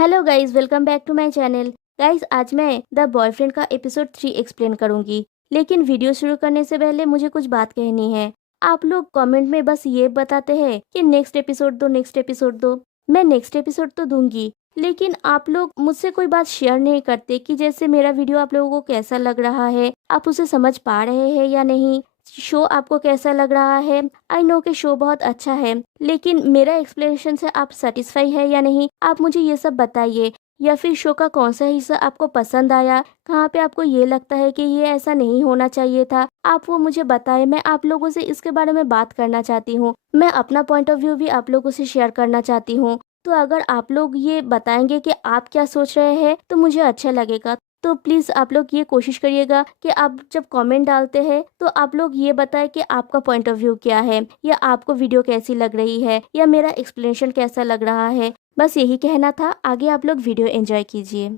Hello guys, welcome back to my channel. Guys, आज मैं the boyfriend का episode 3 explain करूंगी। लेकिन वीडियो शुरू करने से पहले मुझे कुछ बात कहनी है। आप लोग कमेंट में बस ये बताते हैं कि नेक्स्ट एपिसोड दो, नेक्स्ट एपिसोड दो। मैं नेक्स्ट एपिसोड तो दूंगी, लेकिन आप लोग मुझसे कोई बात शेयर नहीं करते कि जैसे मेरा वीडियो आप लोगों को कैसा लग रहा है, आप उसे समझ पा रहे हैं या नहीं, शो आपको कैसा लग रहा है। आई नो कि शो बहुत अच्छा है, लेकिन मेरा एक्सप्लेनेशन से आप सेटिस्फाई है या नहीं, आप मुझे ये सब बताइए। या फिर शो का कौन सा हिस्सा आपको पसंद आया, कहाँ पे आपको ये लगता है कि ये ऐसा नहीं होना चाहिए था, आप वो मुझे बताएं। मैं आप लोगों से इसके बारे में बात करना चाहती हूँ। मैं अपना पॉइंट ऑफ व्यू भी आप लोगों से शेयर करना चाहती हूँ। तो अगर आप लोग ये बताएंगे कि आप क्या सोच रहे हैं तो मुझे अच्छा लगेगा। तो प्लीज़ आप लोग ये कोशिश करिएगा कि आप जब कमेंट डालते हैं तो आप लोग ये बताएं कि आपका पॉइंट ऑफ व्यू क्या है, या आपको वीडियो कैसी लग रही है, या मेरा एक्सप्लेनेशन कैसा लग रहा है। बस यही कहना था। आगे आप लोग वीडियो एंजॉय कीजिए।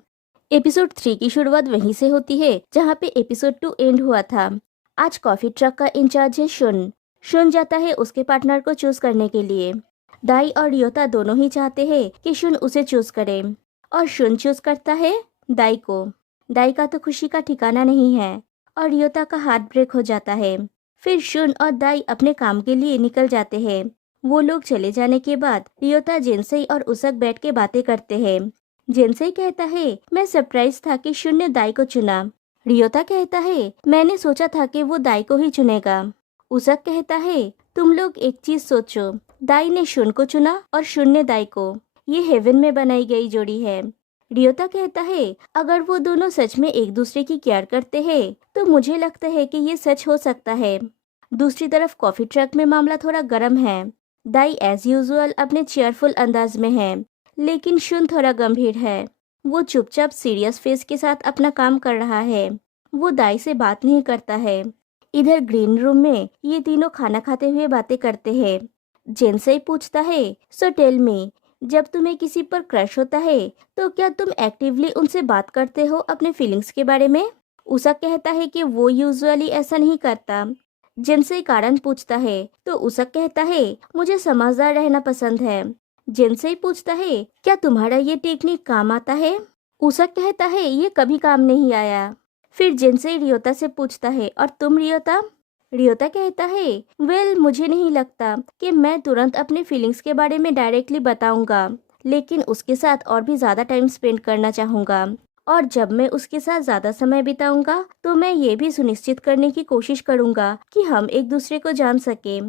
एपिसोड 3 की शुरुआत वहीं से होती है जहाँ पे एपिसोड 2 एंड हुआ था। आज कॉफी ट्रक का इंचार्ज है शुन। शुन जाता है उसके पार्टनर को चूज करने के लिए। दाई और रियोता दोनों ही चाहते हैं कि शुन उसे चूज करे, और शुन चूज करता है दाई को। दाई का तो खुशी का ठिकाना नहीं है, और रियोता का हार्ट ब्रेक हो जाता है। फिर शुन और दाई अपने काम के लिए निकल जाते हैं। वो लोग चले जाने के बाद रियोता जेनसेई और उसक बैठ के बातें करते हैं। जेनसेई कहता है, मैं सरप्राइज था कि शुन ने दाई को चुना। रियोता कहता है, मैंने सोचा था कि वो दाई को ही चुनेगा। उसक कहता है, तुम लोग एक चीज सोचो, दाई ने शुन को चुना और शुन ने दाई को। ये हेवन में बनाई गई जोड़ी है। रियोता कहता है, अगर वो दोनों सच में एक दूसरे की केयर करते हैं तो मुझे लगता है कि ये सच हो सकता है। दूसरी तरफ कॉफी ट्रक में मामला थोड़ा गर्म है। दाई एज यूजुअल अपने चेयरफुल अंदाज में है, लेकिन शुन थोड़ा गंभीर है। वो चुपचाप सीरियस फेस के साथ अपना काम कर रहा है। वो दाई से बात नहीं करता है। इधर ग्रीन रूम में ये तीनों खाना खाते हुए बातें करते हैं। जेनसेई पूछता है, सो टेल मी, जब तुम्हें किसी पर क्रश होता है तो क्या तुम एक्टिवली उनसे बात करते हो अपने फीलिंग्स के बारे में? उषा कहता है कि वो यूजुअली ऐसा नहीं करता। जिनसे कारण पूछता है तो उषा कहता है, मुझे समझदार रहना पसंद है। जिनसे पूछता है, क्या तुम्हारा ये टेक्निक काम आता है? उषा कहता है, ये कभी काम नहीं आया। फिर जिनसे रियोता से पूछता है, और तुम रियोता? रियोता कहता है, वेल मुझे नहीं लगता कि मैं तुरंत अपने फीलिंग्स के बारे में डायरेक्टली बताऊंगा, लेकिन उसके साथ और भी ज्यादा टाइम स्पेंड करना चाहूंगा। और जब मैं उसके साथ ज्यादा समय बिताऊंगा तो मैं ये भी सुनिश्चित करने की कोशिश करूंगा कि हम एक दूसरे को जान सके।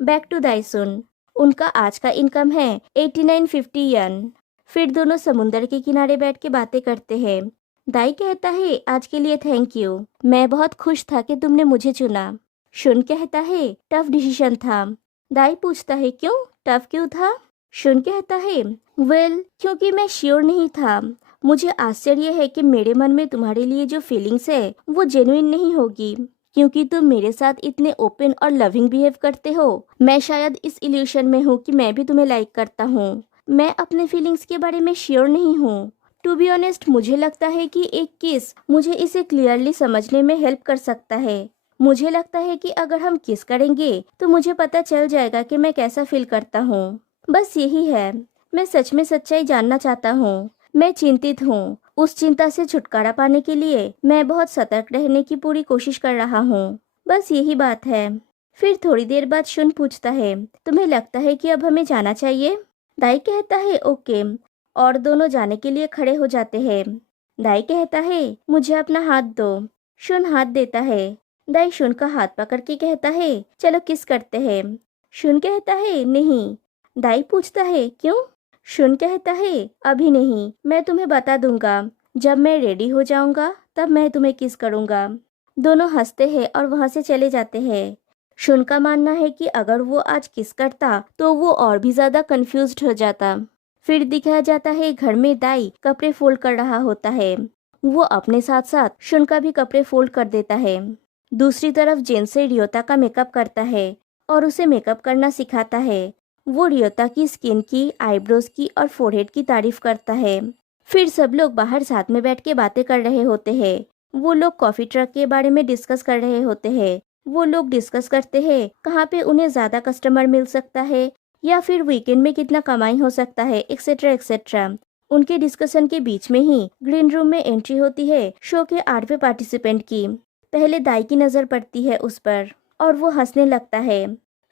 बैक टू दाइसुन। उनका आज का इनकम है 8950 यन। फिर दोनों समुंदर के किनारे बैठ के बातें करते हैं। दाई कहता है, आज के लिए थैंक यू, मैं बहुत खुश था कि तुमने मुझे चुना। शुन कहता है, टफ डिसीजन था। दाई पूछता है, क्यों टफ क्यों था? शुन कहता है, वेल क्योंकि मैं श्योर नहीं था। मुझे आश्चर्य है कि मेरे मन में तुम्हारे लिए जो फीलिंग्स है वो जेन्युइन नहीं होगी, क्योंकि तुम मेरे साथ इतने ओपन और लविंग बिहेव करते हो। मैं शायद इस इल्यूशन में हूँ कि मैं भी तुम्हें लाइक करता हूँ। मैं अपने फीलिंग्स के बारे में श्योर नहीं हूँ। टू बी ऑनेस्ट, मुझे लगता है कि एक किस मुझे इसे क्लियरली समझने में हेल्प कर सकता है। मुझे लगता है कि अगर हम किस करेंगे तो मुझे पता चल जाएगा कि मैं कैसा फील करता हूँ। बस यही है। मैं सच में सच्चाई जानना चाहता हूँ। मैं चिंतित हूँ। उस चिंता से छुटकारा पाने के लिए मैं बहुत सतर्क रहने की पूरी कोशिश कर रहा हूँ। बस यही बात है। फिर थोड़ी देर बाद शुन पूछता है, तुम्हें लगता है कि अब हमें जाना चाहिए? दाई कहता है, ओके, और दोनों जाने के लिए खड़े हो जाते हैं। दाई कहता है, मुझे अपना हाथ दो। शुन हाथ देता है। दाई शुन का हाथ पकड़ के कहता है, चलो किस करते हैं। शुन कहता है, नहीं। दाई पूछता है, क्यों? शुन कहता है, अभी नहीं, मैं तुम्हें बता दूंगा। जब मैं रेडी हो जाऊंगा तब मैं तुम्हें किस करूंगा। दोनों हंसते हैं और वहां से चले जाते हैं। शुन का मानना है कि अगर वो आज किस करता तो वो और भी ज्यादा कंफ्यूज्ड हो जाता। फिर दिखाया जाता है घर में दाई कपड़े फोल्ड कर रहा होता है। वो अपने साथ साथ शुन का भी कपड़े फोल्ड कर देता है। दूसरी तरफ जेनसे रियोता का मेकअप करता है और उसे मेकअप करना सिखाता है। वो रियोता की स्किन की, आईब्रोज की और फोरहेड की तारीफ करता है। फिर सब लोग बाहर साथ में बैठ के बातें कर रहे होते हैं। वो लोग कॉफी ट्रक के बारे में डिस्कस कर रहे होते हैं। वो लोग डिस्कस करते हैं कहाँ पे उन्हें ज्यादा कस्टमर मिल सकता है, या फिर वीकेंड में कितना कमाई हो सकता है, एक्सेट्रा एक्सेट्रा। उनके डिस्कशन के बीच में ही ग्रीन रूम में एंट्री होती है शो के 8वें पार्टिसिपेंट की। पहले दाई की नजर पड़ती है उस पर और वो हंसने लगता है।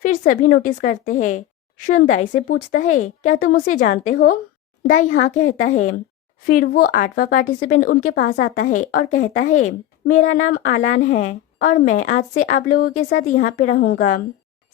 फिर सभी नोटिस करते हैं। शुन दाई से पूछता है, क्या तुम उसे जानते हो? दाई हाँ कहता है। फिर वो 8वां पार्टिसिपेंट उनके पास आता है और कहता है, मेरा नाम आलान है और मैं आज से आप लोगों के साथ यहाँ पे रहूंगा।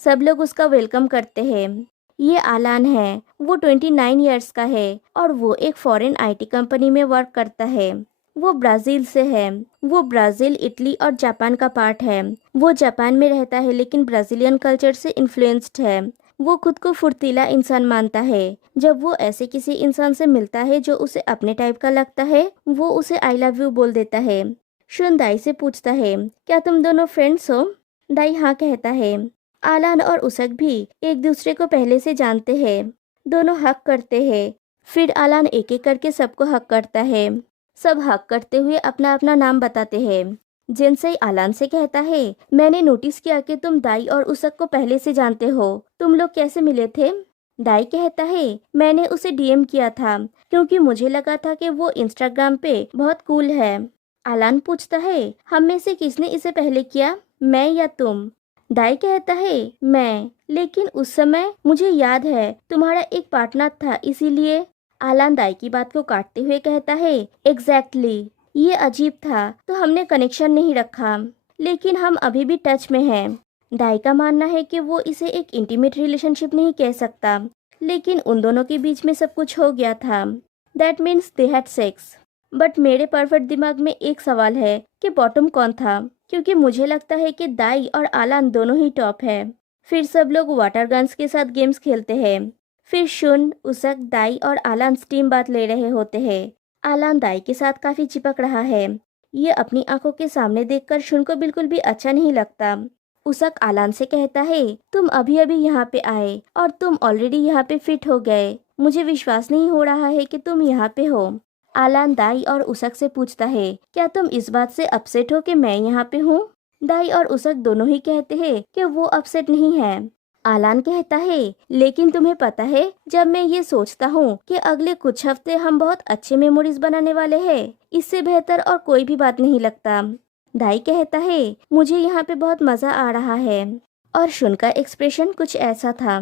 सब लोग उसका वेलकम करते हैं। ये आलान है, वो 29 इयर्स का है और वो एक फॉरेन आईटी कंपनी में वर्क करता है। वो ब्राजील से है। वो ब्राजील, इटली और जापान का पार्ट है। वो जापान में रहता है लेकिन ब्राजीलियन कल्चर से इन्फ्लुएंस्ड है। वो खुद को फुर्तीला इंसान मानता है। जब वो ऐसे किसी इंसान से मिलता है जो उसे अपने टाइप का लगता है, वो उसे आई लव यू बोल देता है। शुन दाई से पूछता है, क्या तुम दोनों फ्रेंड्स हो? दाई हाँ कहता है। आलान और उसक भी एक दूसरे को पहले से जानते हैं। दोनों हक करते हैं। फिर आलान एक एक करके सबको हक करता है। सब हक करते हुए अपना अपना नाम बताते हैं। जिनसे आलान से कहता है, मैंने नोटिस किया कि तुम दाई और उसक को पहले से जानते हो। तुम लोग कैसे मिले थे? दाई कहता है, मैंने उसे डीएम किया था क्योंकि मुझे लगा था कि वो इंस्टाग्राम पे बहुत कूल है। आलान पूछता है, हम में से किसने इसे पहले किया, मैं या तुम? दाई कहता है, मैं, लेकिन उस समय मुझे याद है तुम्हारा एक पार्टनर था इसीलिए। आलान दाई की बात को काटते हुए कहता है, एग्जैक्टली, ये अजीब था तो हमने कनेक्शन नहीं रखा, लेकिन हम अभी भी टच में हैं। दाई का मानना है कि वो इसे एक इंटीमेट रिलेशनशिप नहीं कह सकता, लेकिन उन दोनों के बीच में सब कुछ हो गया था। That means they had sex. But मेरे परफेक्ट दिमाग में एक सवाल है कि बॉटम कौन था, क्योंकि मुझे लगता है कि दाई और आलान दोनों ही टॉप है। फिर सब लोग वाटर गन्स के साथ गेम्स खेलते हैं। फिर शुन, उसक, दाई और आलान स्टीम बात ले रहे होते हैं। आलान दाई के साथ काफी चिपक रहा है। ये अपनी आंखों के सामने देखकर शुन को बिल्कुल भी अच्छा नहीं लगता। उसक आलान से कहता है, तुम अभी अभी यहाँ पे आए और तुम ऑलरेडी यहाँ पे फिट हो गए। मुझे विश्वास नहीं हो रहा है कि तुम यहाँ पे हो। आलान दाई और उसक से पूछता है, क्या तुम इस बात से अपसेट हो कि मैं यहाँ पे हूँ? दाई और उसक दोनों ही कहते हैं कि वो अपसेट नहीं है। आलान कहता है, लेकिन तुम्हें पता है, जब मैं ये सोचता हूँ कि अगले कुछ हफ्ते हम बहुत अच्छे मेमोरीज बनाने वाले हैं, इससे बेहतर और कोई भी बात नहीं लगता। दाई कहता है, मुझे यहाँ पे बहुत मजा आ रहा है। और शुन का एक्सप्रेशन कुछ ऐसा था।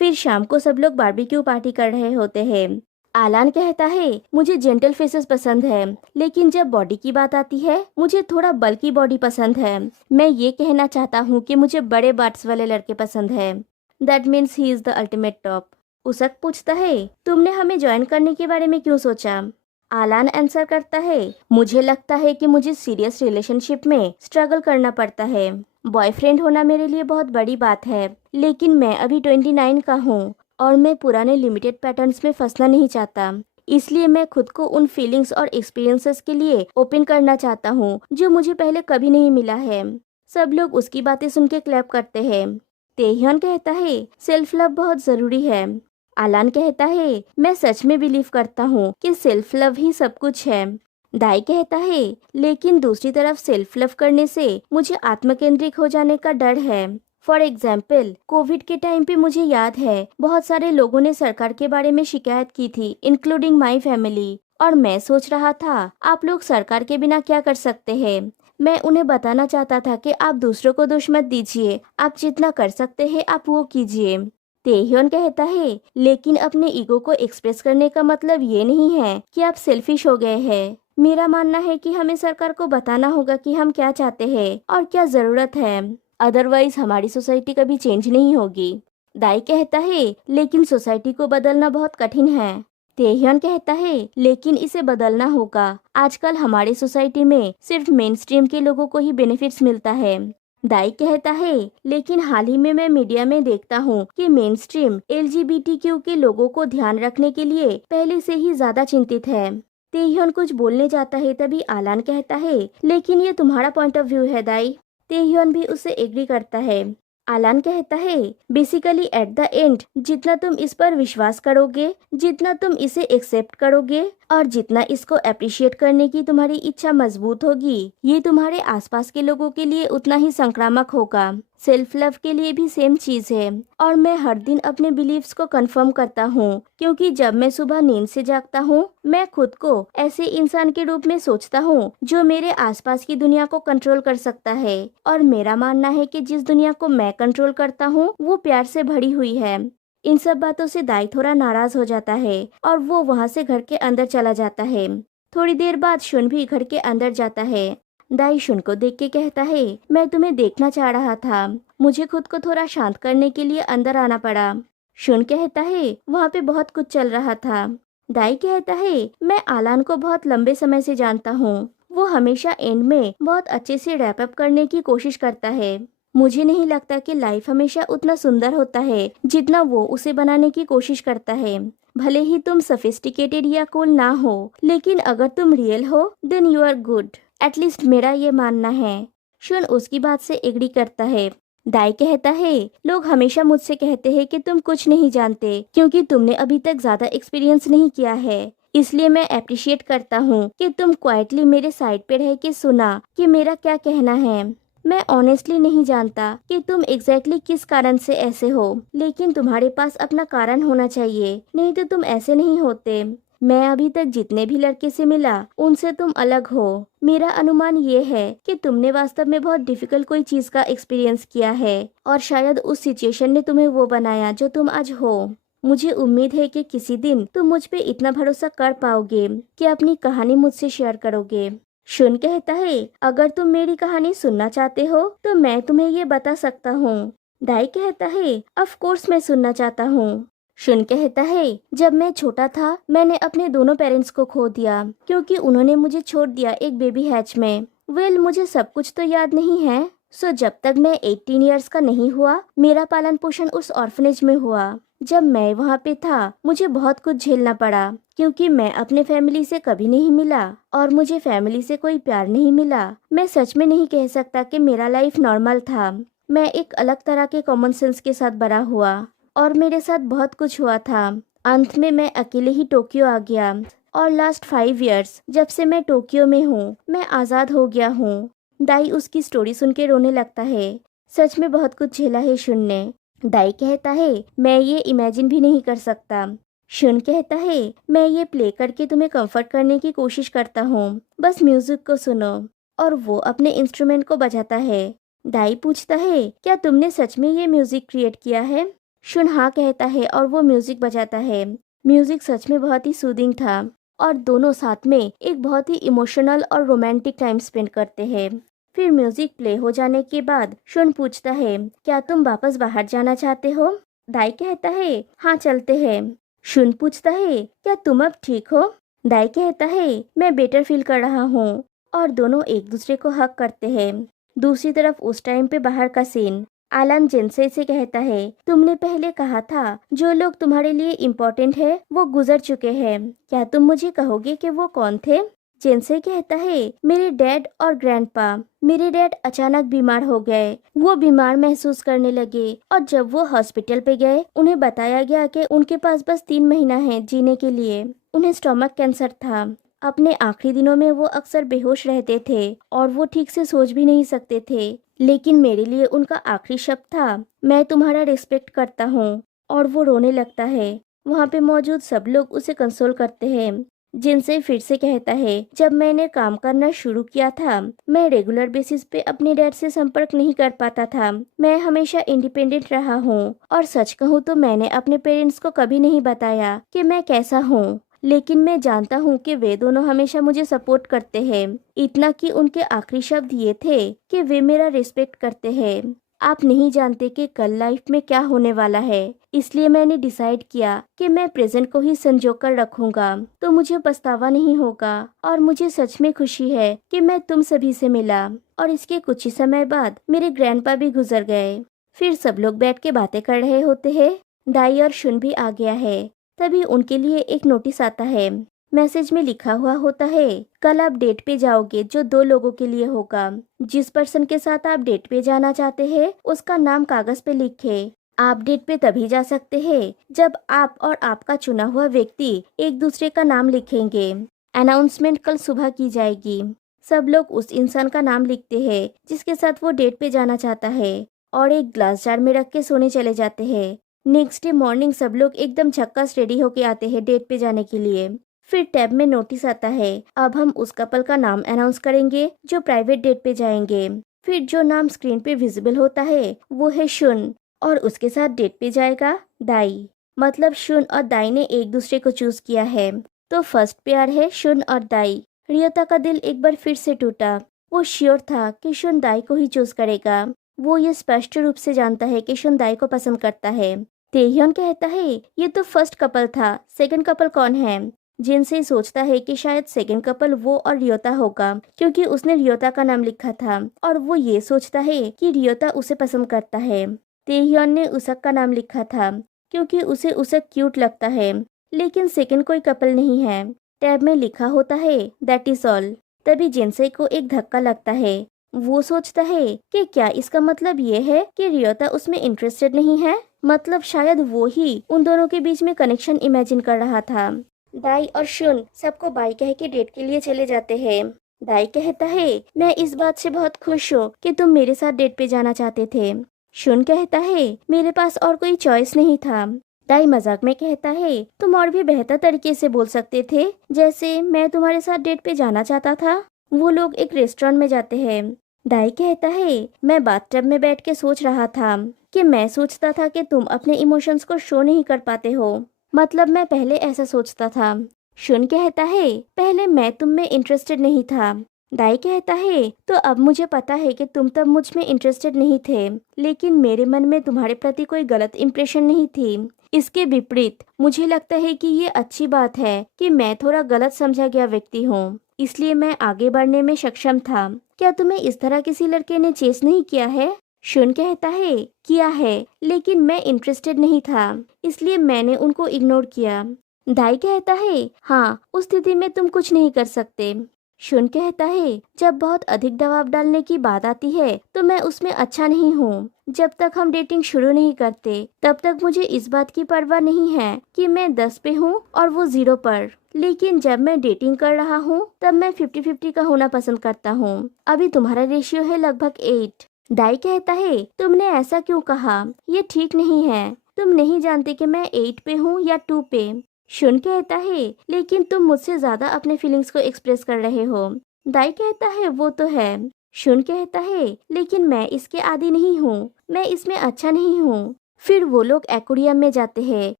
फिर शाम को सब लोग बारबेक्यू पार्टी कर रहे होते हैं। आलान कहता है, मुझे जेंटल फेसेस पसंद है, लेकिन जब बॉडी की बात आती है मुझे थोड़ा बल्की बॉडी पसंद है। मैं ये कहना चाहता हूँ कि मुझे बड़े बाट्स वाले लड़के पसंद है। That means he is the ultimate top. उसक पूछता है, तुमने हमें ज्वाइन करने के बारे में क्यों सोचा? आलान आंसर करता है, मुझे लगता है कि मुझे सीरियस रिलेशनशिप में स्ट्रगल करना पड़ता है। बॉयफ्रेंड होना मेरे लिए बहुत बड़ी बात है, लेकिन मैं अभी 29 का हूँ और मैं पुराने लिमिटेड पैटर्न्स में फंसना नहीं चाहता। इसलिए मैं खुद को उन फीलिंग्स और एक्सपीरियंसेस के लिए ओपन करना चाहता हूँ जो मुझे पहले कभी नहीं मिला है। सब लोग उसकी बातें सुन के क्लैप करते हैं। तेह्योन कहता है, सेल्फ लव बहुत जरूरी है। आलान कहता है, मैं सच में बिलीव करता हूँ कि सेल्फ लव ही सब कुछ है। दाई कहता है, लेकिन दूसरी तरफ सेल्फ लव करने से मुझे आत्मकेंद्रित हो जाने का डर है। फॉर एग्जाम्पल, कोविड के टाइम पे मुझे याद है बहुत सारे लोगों ने सरकार के बारे में शिकायत की थी, इंक्लूडिंग माई फैमिली। और मैं सोच रहा था, आप लोग सरकार के बिना क्या कर सकते हैं। मैं उन्हें बताना चाहता था कि आप दूसरों को दोष मत दीजिए, आप जितना कर सकते हैं आप वो कीजिए। तेह्योन कहता है, लेकिन अपने ईगो को एक्सप्रेस करने का मतलब ये नहीं है कि आप सेल्फिश हो गए हैं। मेरा मानना है कि हमें सरकार को बताना होगा कि हम क्या चाहते हैं और क्या जरूरत है, अदरवाइज हमारी सोसाइटी कभी चेंज नहीं होगी। दाई कहता है, लेकिन सोसाइटी को बदलना बहुत कठिन है। तेह्योन कहता है, लेकिन इसे बदलना होगा। आजकल हमारी सोसाइटी में सिर्फ मेन स्ट्रीम के लोगों को ही बेनिफिट्स मिलता है। दाई कहता है, लेकिन हाल ही में मैं मीडिया में देखता हूँ कि मेन स्ट्रीम LGBTQ के लोगों को ध्यान रखने के लिए पहले से ही ज्यादा चिंतित है। तेह्योन कुछ बोलने जाता है, तभी आलान कहता है, लेकिन ये तुम्हारा पॉइंट ऑफ व्यू है दाई। तेह्योन भी उससे एग्री करता है। आलान कहता है, बेसिकली एट द एंड जितना तुम इस पर विश्वास करोगे, जितना तुम इसे एक्सेप्ट करोगे और जितना इसको अप्रिशिएट करने की तुम्हारी इच्छा मजबूत होगी, ये तुम्हारे आसपास के लोगों के लिए उतना ही संक्रामक होगा। सेल्फ लव के लिए भी सेम चीज है और मैं हर दिन अपने बिलीव्स को कंफर्म करता हूँ, क्योंकि जब मैं सुबह नींद से जागता हूँ मैं खुद को ऐसे इंसान के रूप में सोचता हूँ जो मेरे आसपास की दुनिया को कंट्रोल कर सकता है। और मेरा मानना है कि जिस दुनिया को मैं कंट्रोल करता हूँ वो प्यार से भरी हुई है। इन सब बातों से दाई थोड़ा नाराज हो जाता है और वो वहाँ से घर के अंदर चला जाता है। थोड़ी देर बाद शुन भी घर के अंदर जाता है। दाई शुन को देख के कहता है, मैं तुम्हें देखना चाह रहा था, मुझे खुद को थोड़ा शांत करने के लिए अंदर आना पड़ा। शुन कहता है, वहाँ पे बहुत कुछ चल रहा था। दाई कहता है, मैं आलान को बहुत लंबे समय से जानता हूँ, वो हमेशा एंड में बहुत अच्छे से रैप अप करने की कोशिश करता है। मुझे नहीं लगता कि लाइफ हमेशा उतना सुंदर होता है जितना वो उसे बनाने की कोशिश करता है। भले ही तुम सफिस्टिकेटेड या कूल ना हो, लेकिन अगर तुम रियल हो then you are good, at least मेरा ये मानना है। शुन उसकी बात से एग्री करता है। दाई कहता है, लोग हमेशा मुझसे कहते हैं कि तुम कुछ नहीं जानते क्योंकि तुमने अभी तक ज्यादा एक्सपीरियंस नहीं किया है, इसलिए मैं अप्रिशिएट करता हूँ कि तुम क्वाइटली मेरे साइड पे रह के सुना कि मेरा क्या कहना है। मैं ऑनेस्टली नहीं जानता कि तुम एग्जैक्टली किस कारण से ऐसे हो, लेकिन तुम्हारे पास अपना कारण होना चाहिए, नहीं तो तुम ऐसे नहीं होते। मैं अभी तक जितने भी लड़के से मिला उनसे तुम अलग हो। मेरा अनुमान ये है कि तुमने वास्तव में बहुत डिफिकल्ट कोई चीज का एक्सपीरियंस किया है और शायद उस सिचुएशन ने तुम्हें वो बनाया जो तुम आज हो। मुझे उम्मीद है कि किसी दिन तुम मुझ पे इतना भरोसा कर पाओगे कि अपनी कहानी मुझसे शेयर करोगे। शुन कहता है, अगर तुम मेरी कहानी सुनना चाहते हो तो मैं तुम्हें ये बता सकता हूँ। दाई कहता है, ऑफ कोर्स मैं सुनना चाहता हूँ। शुन कहता है, जब मैं छोटा था मैंने अपने दोनों पेरेंट्स को खो दिया क्योंकि उन्होंने मुझे छोड़ दिया एक बेबी हैच में। मुझे सब कुछ तो याद नहीं है। सो जब तक मैं 18 इयर्स का नहीं हुआ मेरा पालन पोषण उस ऑर्फनेज में हुआ। जब मैं वहाँ पे था मुझे बहुत कुछ झेलना पड़ा क्योंकि मैं अपने फैमिली से कभी नहीं मिला और मुझे फैमिली से कोई प्यार नहीं मिला। मैं सच में नहीं कह सकता कि मेरा लाइफ नॉर्मल था। मैं एक अलग तरह के कॉमन सेंस के साथ बड़ा हुआ और मेरे साथ बहुत कुछ हुआ था। अंत में मैं अकेले ही टोक्यो आ गया और लास्ट 5 इयर्स जब से मैं टोक्यो में हूँ मैं आज़ाद हो गया हूँ। दाई उसकी स्टोरी सुन के रोने लगता है। सच में बहुत कुछ झेला है शुन ने। दाई कहता है, मैं ये इमेजिन भी नहीं कर सकता। शुन कहता है, मैं ये प्ले करके तुम्हें कंफर्ट करने की कोशिश करता हूँ, बस म्यूजिक को सुनो। और वो अपने इंस्ट्रूमेंट को बजाता है। दाई पूछता है, क्या तुमने सच में ये म्यूजिक क्रिएट किया है? शुन हाँ कहता है और वो म्यूजिक बजाता है। म्यूजिक सच में बहुत ही सूदिंग था और दोनों साथ में एक बहुत ही इमोशनल और रोमांटिक टाइम स्पेंड करते हैं। फिर म्यूजिक प्ले हो जाने के बाद शुन पूछता है, क्या तुम वापस बाहर जाना चाहते हो? दाई कहता है, हाँ चलते हैं। शुन पूछता है, क्या तुम अब ठीक हो? दाई कहता है, मैं बेटर फील कर रहा हूँ और दोनों एक दूसरे को हक करते हैं। दूसरी तरफ उस टाइम पे बाहर का सीन। आलान जिनसे से कहता है, तुमने पहले कहा था जो लोग तुम्हारे लिए इम्पोर्टेंट है वो गुजर चुके हैं, क्या तुम मुझे कहोगे कि वो कौन थे? जिनसे कहता है, मेरे डैड और ग्रैंडपा। मेरे डैड अचानक बीमार हो गए, वो बीमार महसूस करने लगे और जब वो हॉस्पिटल पे गए उन्हें बताया गया कि उनके पास बस 3 महीना है जीने के लिए। उन्हें स्टमक कैंसर था। अपने आखिरी दिनों में वो अक्सर बेहोश रहते थे और वो ठीक से सोच भी नहीं सकते थे, लेकिन मेरे लिए उनका आखिरी शब्द था, मैं तुम्हारा रिस्पेक्ट करता हूँ। और वो रोने लगता है। वहाँ पे मौजूद सब लोग उसे कंसोल करते हैं। जिनसे फिर से कहता है, जब मैंने काम करना शुरू किया था मैं रेगुलर बेसिस पे अपने डैड से संपर्क नहीं कर पाता था। मैं हमेशा इंडिपेंडेंट रहा हूँ और सच कहूँ तो मैंने अपने पेरेंट्स को कभी नहीं बताया कि मैं कैसा हूँ, लेकिन मैं जानता हूँ कि वे दोनों हमेशा मुझे सपोर्ट करते हैं। इतना कि उनके आखिरी शब्द ये थे कि वे मेरा रिस्पेक्ट करते हैं। आप नहीं जानते कि कल लाइफ में क्या होने वाला है, इसलिए मैंने डिसाइड किया कि मैं प्रेजेंट को ही संजो कर रखूंगा तो मुझे पछतावा नहीं होगा। और मुझे सच में खुशी है कि मैं तुम सभी से मिला। और इसके कुछ ही समय बाद मेरे ग्रैंडपा भी गुजर गए। फिर सब लोग बैठ के बातें कर रहे होते हैं। दाई और शुन भी आ गया है। तभी उनके लिए एक नोटिस आता है। मैसेज में लिखा हुआ होता है, कल आप डेट पे जाओगे जो 2 लोगों के लिए होगा। जिस पर्सन के साथ आप डेट पे जाना चाहते हैं उसका नाम कागज पे लिखे। आप डेट पे तभी जा सकते हैं जब आप और आपका चुना हुआ व्यक्ति एक दूसरे का नाम लिखेंगे। अनाउंसमेंट कल सुबह की जाएगी। सब लोग उस इंसान का नाम लिखते हैं जिसके साथ वो डेट पे जाना चाहता है और एक ग्लास जार में रख के सोने चले जाते हैं। नेक्स्ट डे मॉर्निंग सब लोग एकदम झक्कास रेडी होके आते हैं डेट पे जाने के लिए। फिर टैब में नोटिस आता है, अब हम उस कपल का नाम अनाउंस करेंगे जो प्राइवेट डेट पे जाएंगे। फिर जो नाम स्क्रीन पे विजिबल होता है वो है शुन, और उसके साथ डेट पे जाएगा दाई। मतलब शुन और दाई ने एक दूसरे को चूज किया है। तो फर्स्ट पेयर है शुन और दाई। रियोता का दिल एक बार फिर से टूटा। वो श्योर था कि शुन दाई को ही चूज करेगा। वो ये स्पष्ट रूप से जानता है कि शुन दाई को पसंद करता है। तेह्योन कहता है ये तो फर्स्ट कपल था, सेकंड कपल कौन है। जिनसे सोचता है कि शायद सेकंड कपल वो और रियोता होगा, क्योंकि उसने रियोता का नाम लिखा था और वो ये सोचता है कि रियोता उसे पसंद करता है। तेह्योन ने उसक का नाम लिखा था क्योंकि उसे उसक क्यूट लगता है, लेकिन सेकंड कोई कपल नहीं है। टैब में लिखा होता है दैट इज ऑल। तभी जिनसे को एक धक्का लगता है। वो सोचता है कि क्या इसका मतलब ये है कि रियोता उसमें इंटरेस्टेड नहीं है। मतलब शायद वो ही उन दोनों के बीच में कनेक्शन इमेजिन कर रहा था। दाई और शुन सबको बाय कह के डेट के लिए चले जाते हैं। दाई कहता है मैं इस बात से बहुत खुश हूँ कि तुम मेरे साथ डेट पे जाना चाहते थे। शुन कहता है मेरे पास और कोई चॉइस नहीं था। दाई मजाक में कहता है तुम और भी बेहतर तरीके से बोल सकते थे, जैसे मैं तुम्हारे साथ डेट पे जाना चाहता था। वो लोग एक रेस्टोरेंट में जाते हैं। दाई कहता है मैं बाथटब में बैठ के सोच रहा था कि मैं सोचता था कि तुम अपने इमोशंस को शो नहीं कर पाते हो। मतलब मैं पहले ऐसा सोचता था। शुन कहता है पहले मैं तुम में इंटरेस्टेड नहीं था। दाई कहता है तो अब मुझे पता है कि तुम तब मुझ में इंटरेस्टेड नहीं थे, लेकिन मेरे मन में तुम्हारे प्रति कोई गलत इंप्रेशन नहीं थी। इसके विपरीत मुझे लगता है कि ये अच्छी बात है कि मैं थोड़ा गलत समझा गया व्यक्ति हूँ, इसलिए मैं आगे बढ़ने में सक्षम था। क्या तुम्हें इस तरह किसी लड़के ने चेस नहीं किया है। शुन कहता है किया है, लेकिन मैं इंटरेस्टेड नहीं था, इसलिए मैंने उनको इग्नोर किया। दाई कहता है हाँ, उस स्थिति में तुम कुछ नहीं कर सकते। शुन कहता है जब बहुत अधिक दबाव डालने की बात आती है तो मैं उसमें अच्छा नहीं हूँ। जब तक हम डेटिंग शुरू नहीं करते तब तक मुझे इस बात की परवाह नहीं है कि मैं 10 पे हूँ और वो 0 पर, लेकिन जब मैं डेटिंग कर रहा हूँ तब मैं 50-50 का होना पसंद करता हूँ। अभी तुम्हारा रेशियो है लगभग 8। दाई कहता है तुमने ऐसा क्यों कहा, ये ठीक नहीं है। तुम नहीं जानते कि मैं 8 पे हूँ या 2 पे। शुन कहता है लेकिन तुम मुझसे ज्यादा अपने फीलिंग्स को एक्सप्रेस कर रहे हो। दाई कहता है वो तो है। शुन कहता है लेकिन मैं इसके आदी नहीं हूँ, मैं इसमें अच्छा नहीं हूँ। फिर वो लोग एक्वेरियम में जाते हैं।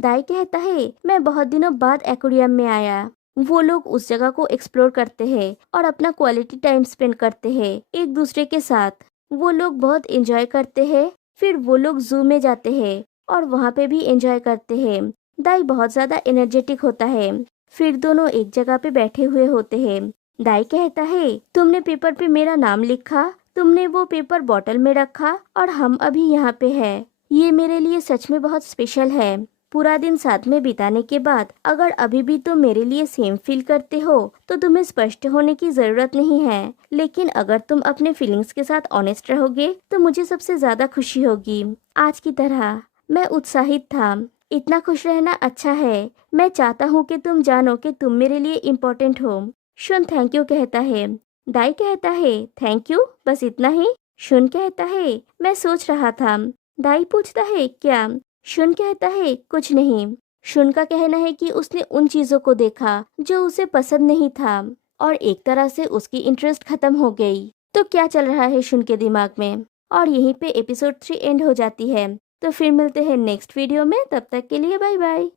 दाई कहता है मैं बहुत दिनों बाद एक्वेरियम में आया। वो लोग उस जगह को एक्सप्लोर करते हैं और अपना क्वालिटी टाइम स्पेंड करते हैं एक दूसरे के साथ। वो लोग बहुत एंजॉय करते हैं। फिर वो लोग जू में जाते हैं और वहाँ पे भी एंजॉय करते हैं। दाई बहुत ज्यादा एनर्जेटिक होता है। फिर दोनों एक जगह पे बैठे हुए होते हैं। दाई कहता है तुमने पेपर पे मेरा नाम लिखा, तुमने वो पेपर बॉटल में रखा और हम अभी यहाँ पे है। ये मेरे लिए सच में बहुत स्पेशल है। पूरा दिन साथ में बिताने के बाद अगर अभी भी तुम मेरे लिए सेम फील करते हो तो तुम्हें स्पष्ट होने की जरूरत नहीं है, लेकिन अगर तुम अपने फीलिंग्स के साथ ऑनेस्ट रहोगे तो मुझे सबसे ज्यादा खुशी होगी। आज की तरह मैं उत्साहित था। इतना खुश रहना अच्छा है। मैं चाहता हूँ कि तुम जानो कि तुम मेरे लिए इम्पोर्टेंट हो। शुन थैंक यू कहता है। दाई कहता है थैंक यू, बस इतना ही। शुन कहता है मैं सोच रहा था। दाई पूछता है क्या। शुन कहता है कुछ नहीं। शुन का कहना है कि उसने उन चीजों को देखा जो उसे पसंद नहीं था और एक तरह से उसकी इंटरेस्ट खत्म हो गई। तो क्या चल रहा है शुन के दिमाग में। और यहीं पे एपिसोड 3 एंड हो जाती है। तो फिर मिलते हैं नेक्स्ट वीडियो में, तब तक के लिए बाय बाय।